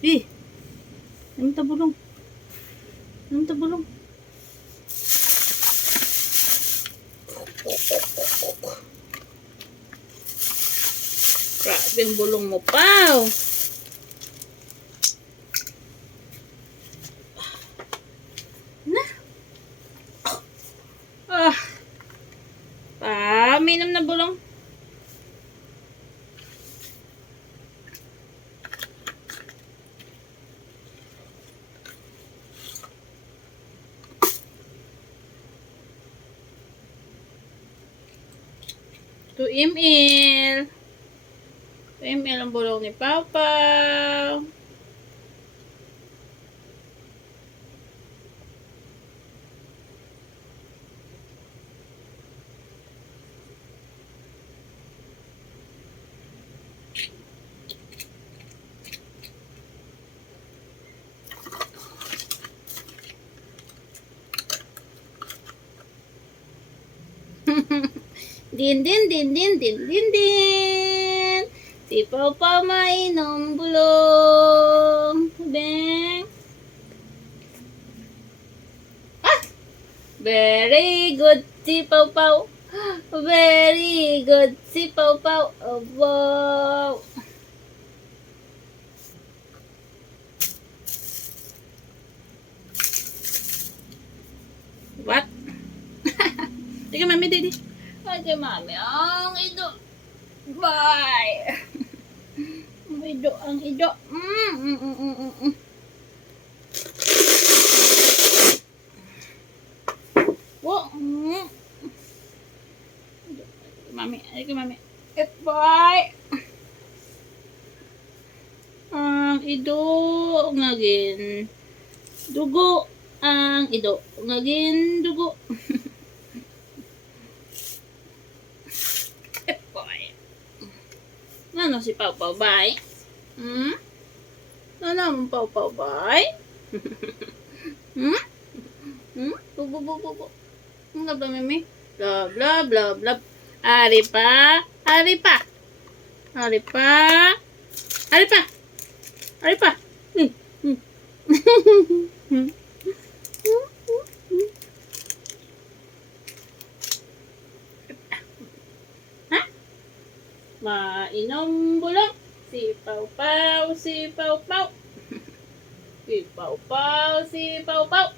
Eh, anong tabulong? Anong tabulong? Grabe ang bulong mo, Pao. Na. Ah. Minam na bulong. To ml. 2 ml ang bulong ni Papa. Din din din din din din din. Si Papa mainom bulong. Bang. Ah! Very good si Papa. Very good si Papa. Oh, wow. What? Sige, mami, didi. Sige, mami. Ang ido. Bye. Ang ido, ang ido. Wow. Mami, sige, mami. Bye. Ang ido ngagin dugo. Ang ido ngagin dugo. Ano si Pau Pau Bay? Ano ang Pau Pau Bay? Bubu bubu bubu. Bla bla mimi. Bla bla bla bla. Ari pa. Ari pa. Ari pa. Ari pa. Ari pa. Mainom bulong. Si Pau Pau, si Pau Pau. Si Pau Pau, si Pau Pau.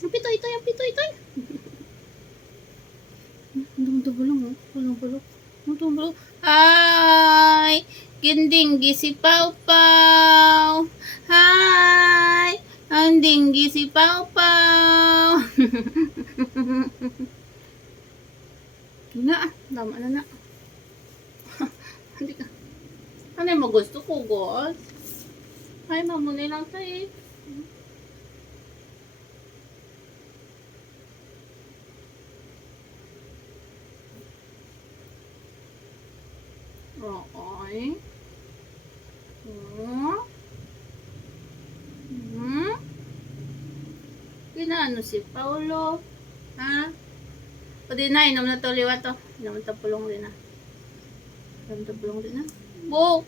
Ang pitoy, itoy, ang pitoy, itoy. Ang bulong, oh. Bulong. Ang bulong. Hi! Gindinggi si Pau Pau. Hi! Ang dinggi si Pau Pau. Na, tama na. Hindi ka. Ano yung gusto ko, guys? Ay, mamunay lang tayo. Okay. Ano si Paulo? Ha? O di na, inom na to liwa to. Inom na to pulong din na. Inom na to pulong din na. Wow!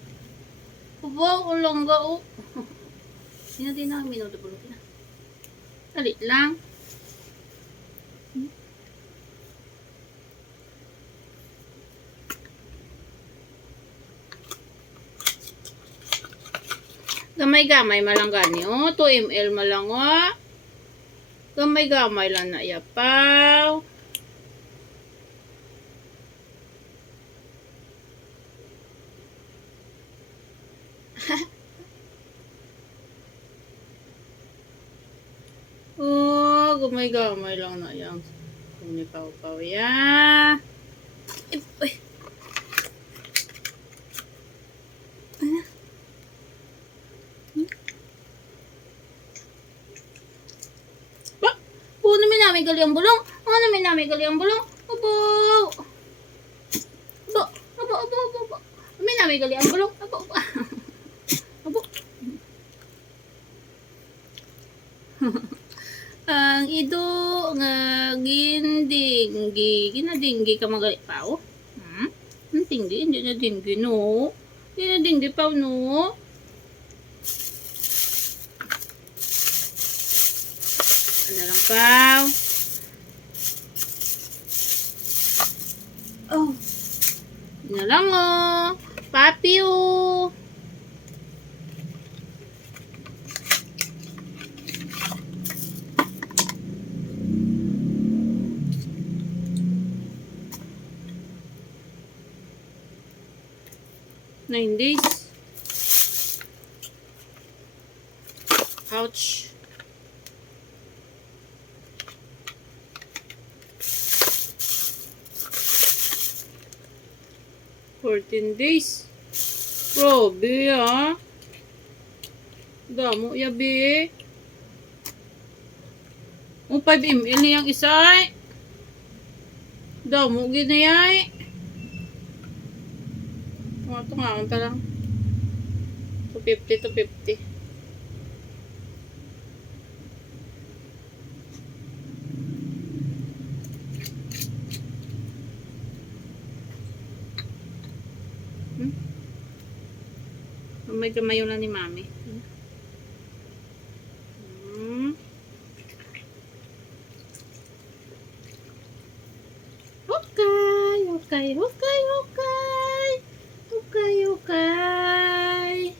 Wow, ulong ga o. Sino din na, inom na to pulong din na. Dali lang. Gamay-gamay malanggani o. 2 ml malang o. Gamay-gamay lang na yapaw. Oh, gamay-gamay lang na yan. Kung ni Pau-Pau ya. Uy. Namin gali ang bulong. Ano may namin gali ang bulong? Abo. May namin gali ang bulong. Abo. Ang ido nga gindinggi. Ginadinggi ka magali pa, oh. tinggi. Hindi na tinggi, no? Hindi na tinggi pa, no? Ano lang, Pao? Oh. Hindi na lang, oh. Papi, oh. Nine days. Ouch. Fourteen days. Grabe, ah. Damo, yabi. Ang 5 ml niyang isa. Damo, ginayay. Ito nga, unta lang. 250 to 50. May kamayo lang ni Mami. Okay, okay, okay, okay. Okay, okay.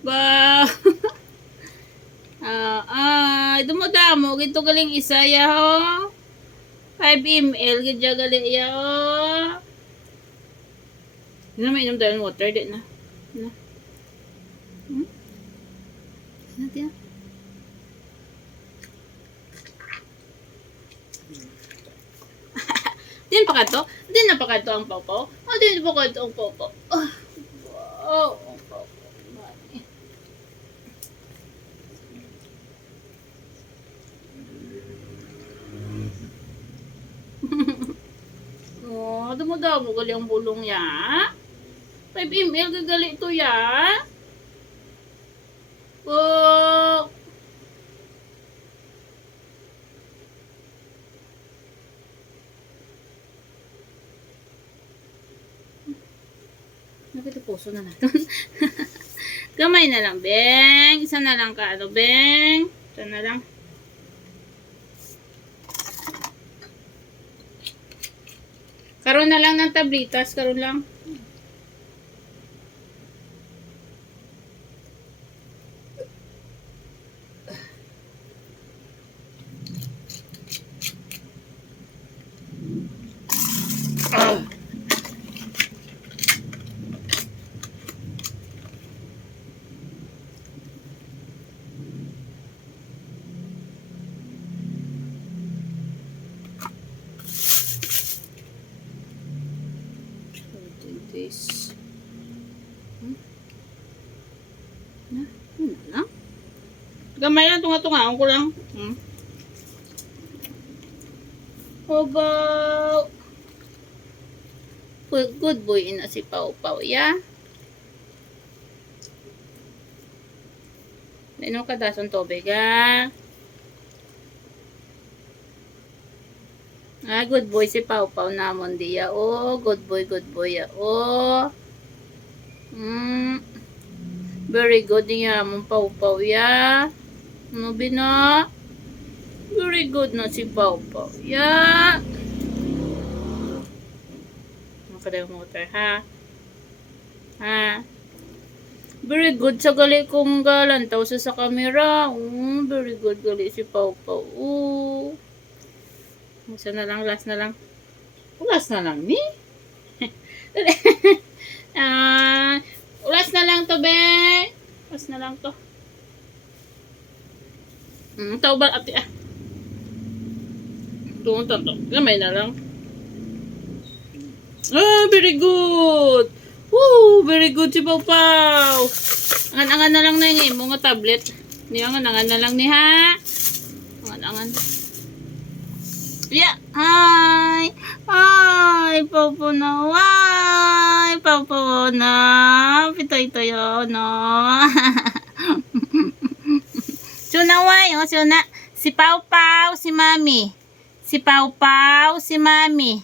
Ba. Dumudamo gito galing isa ya ho. 5 ml gidya gali ya ho. Hindi na mainom dahil water di na. Na. Natin. Din pa kato? Din na pa kato ang pawpaw? O din pa kato ang pawpaw? Wow, ang pawpaw. Oh, dumudamo gali ang bulong ya. 5 ml gagali ito ya. Oh. Nakitipuso na natin. Gamay na lang, Beng. Isa na lang ka, ano, Beng? Isa na lang. Karoon na lang ng tablitas. Karoon lang. This. Na? Gamay lang, tunga-tungaon ko lang. Hugaw. Good boy na si Pau Pau, ya. Inom ka dason tubig, ha? Good boy si Pau Pau namon diya. Oh, good boy, ya. Oh. Very good niya mong Pau Pau, ya. Ano bina? Very good na si Pau Pau, ya. Kada yung motor, ha? Ha? Very good sa gali kong galantaw sa camera. Very good gali si Pau Pau. Isa na lang, last na lang. Last na lang, ni? Last na lang to, be. Last na lang to. Tao ba, ati, Tunto. Gamay na lang. Very good. Woo, very good si Pau Pau. Angan-angan na lang na yung mga tablet. Angan-angan na lang ni, ha? Angan-angan. Yeah. Hi. Hi, Pau Pau na. Hi, Pau Pau na. Pitoy-toyo, no? Una, why? O, si Una. Si Pau Pau, si Mami. Si Pau Pau, si Mami.